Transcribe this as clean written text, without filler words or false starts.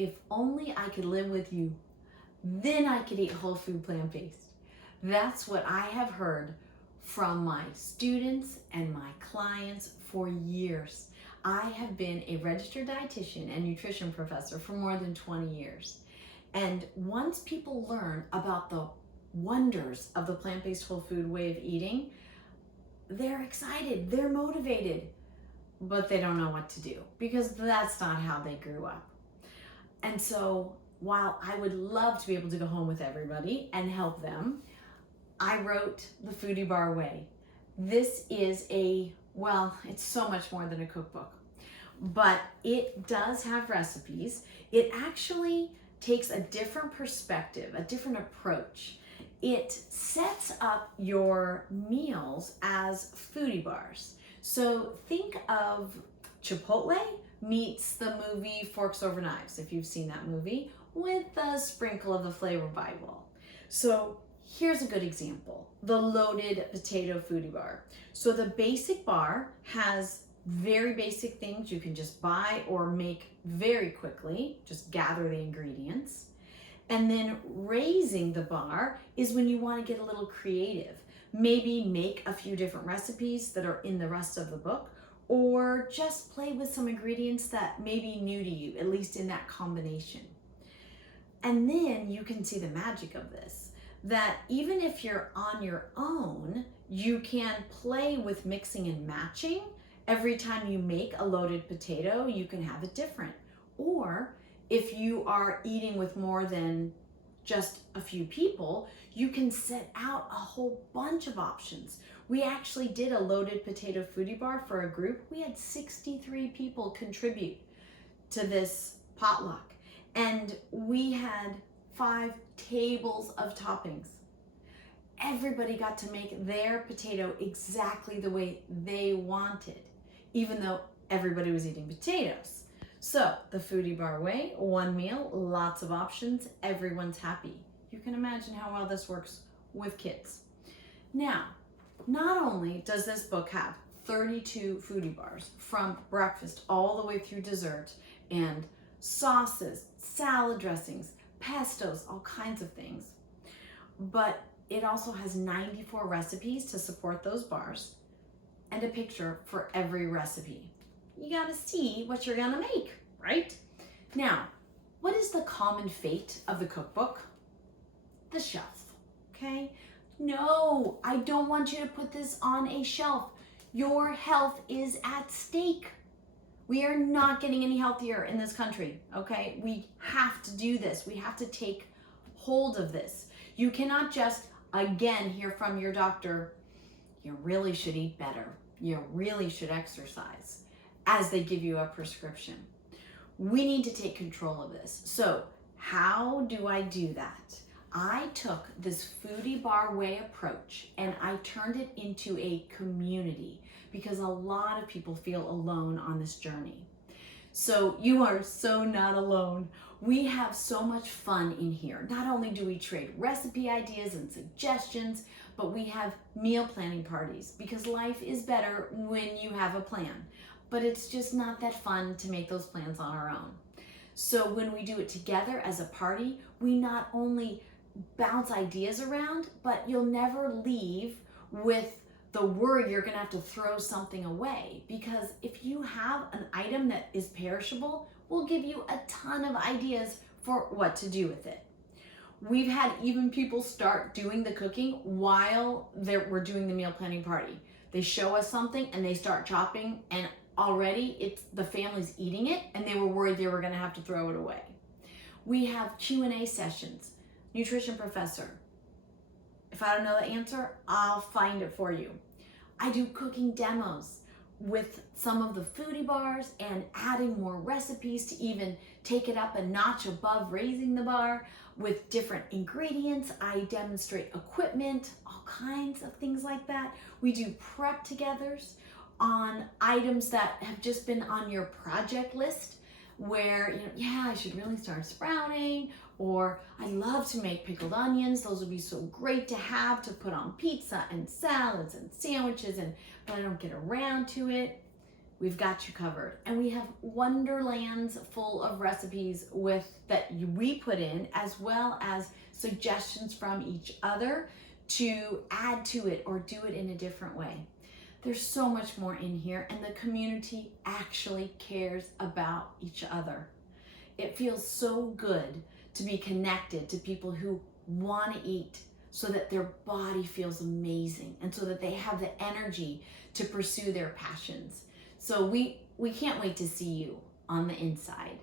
if only I could live with you, then I could eat whole food plant-based. That's what I have heard from my students and my clients for years. I have been a registered dietitian and nutrition professor for more than 20 years. And once people learn about the wonders of the plant-based whole food way of eating, they're excited, they're motivated, but they don't know what to do because that's not how they grew up. And so while I would love to be able to go home with everybody and help them, I wrote the Foodie Bar Way. This is it's so much more than a cookbook, but it does have recipes. It actually takes a different perspective, a different approach. It sets up your meals as foodie bars. So think of Chipotle meets the movie Forks Over Knives, if you've seen that movie, with a sprinkle of the flavor Bible. So here's a good example, the loaded potato foodie bar. So the basic bar has very basic things you can just buy or make very quickly, just gather the ingredients. And then raising the bar is when you want to get a little creative. Maybe make a few different recipes that are in the rest of the book, or just play with some ingredients that may be new to you, at least in that combination. And then you can see the magic of this, that even if you're on your own, you can play with mixing and matching. Every time you make a loaded potato, you can have it different. Or if you are eating with more than just a few people, you can set out a whole bunch of options. We actually did a loaded potato foodie bar for a group. We had 63 people contribute to this potluck, and we had 5 tables of toppings. Everybody got to make their potato exactly the way they wanted, even though everybody was eating potatoes. So the Foodie Bar Way, one meal, lots of options, everyone's happy. You can imagine how well this works with kids. Now, not only does this book have 32 foodie bars from breakfast all the way through dessert, and sauces, salad dressings, pestos, all kinds of things, but it also has 94 recipes to support those bars and a picture for every recipe. You gotta see what you're gonna make, right? Now, what is the common fate of the cookbook? The shelf, okay? No, I don't want you to put this on a shelf. Your health is at stake. We are not getting any healthier in this country, okay? We have to do this. We have to take hold of this. You cannot just, again, hear from your doctor, you really should eat better. You really should exercise, as they give you a prescription. We need to take control of this. So how do I do that? I took this Foodie Bar Way approach and I turned it into a community, because a lot of people feel alone on this journey. So you are so not alone. We have so much fun in here. Not only do we trade recipe ideas and suggestions, but we have meal planning parties, because life is better when you have a plan. But it's just not that fun to make those plans on our own. So when we do it together as a party, we not only bounce ideas around, but you'll never leave with the worry you're gonna have to throw something away. Because if you have an item that is perishable, we'll give you a ton of ideas for what to do with it. We've had even people start doing the cooking while we're doing the meal planning party. They show us something and they start chopping, and already the family's eating it, and they were worried they were gonna have to throw it away. We have Q&A sessions. Nutrition professor, if I don't know the answer, I'll find it for you. I do cooking demos with some of the foodie bars and adding more recipes to even take it up a notch above raising the bar with different ingredients. I demonstrate equipment, all kinds of things like that. We do prep togethers on items that have just been on your project list, where, I should really start sprouting, or I love to make pickled onions. Those would be so great to have to put on pizza and salads and sandwiches, but I don't get around to it. we've got you covered. And we have wonderlands full of recipes that we put in, as well as suggestions from each other to add to it or do it in a different way. There's so much more in here, and the community actually cares about each other. It feels so good to be connected to people who want to eat so that their body feels amazing and so that they have the energy to pursue their passions. So we can't wait to see you on the inside.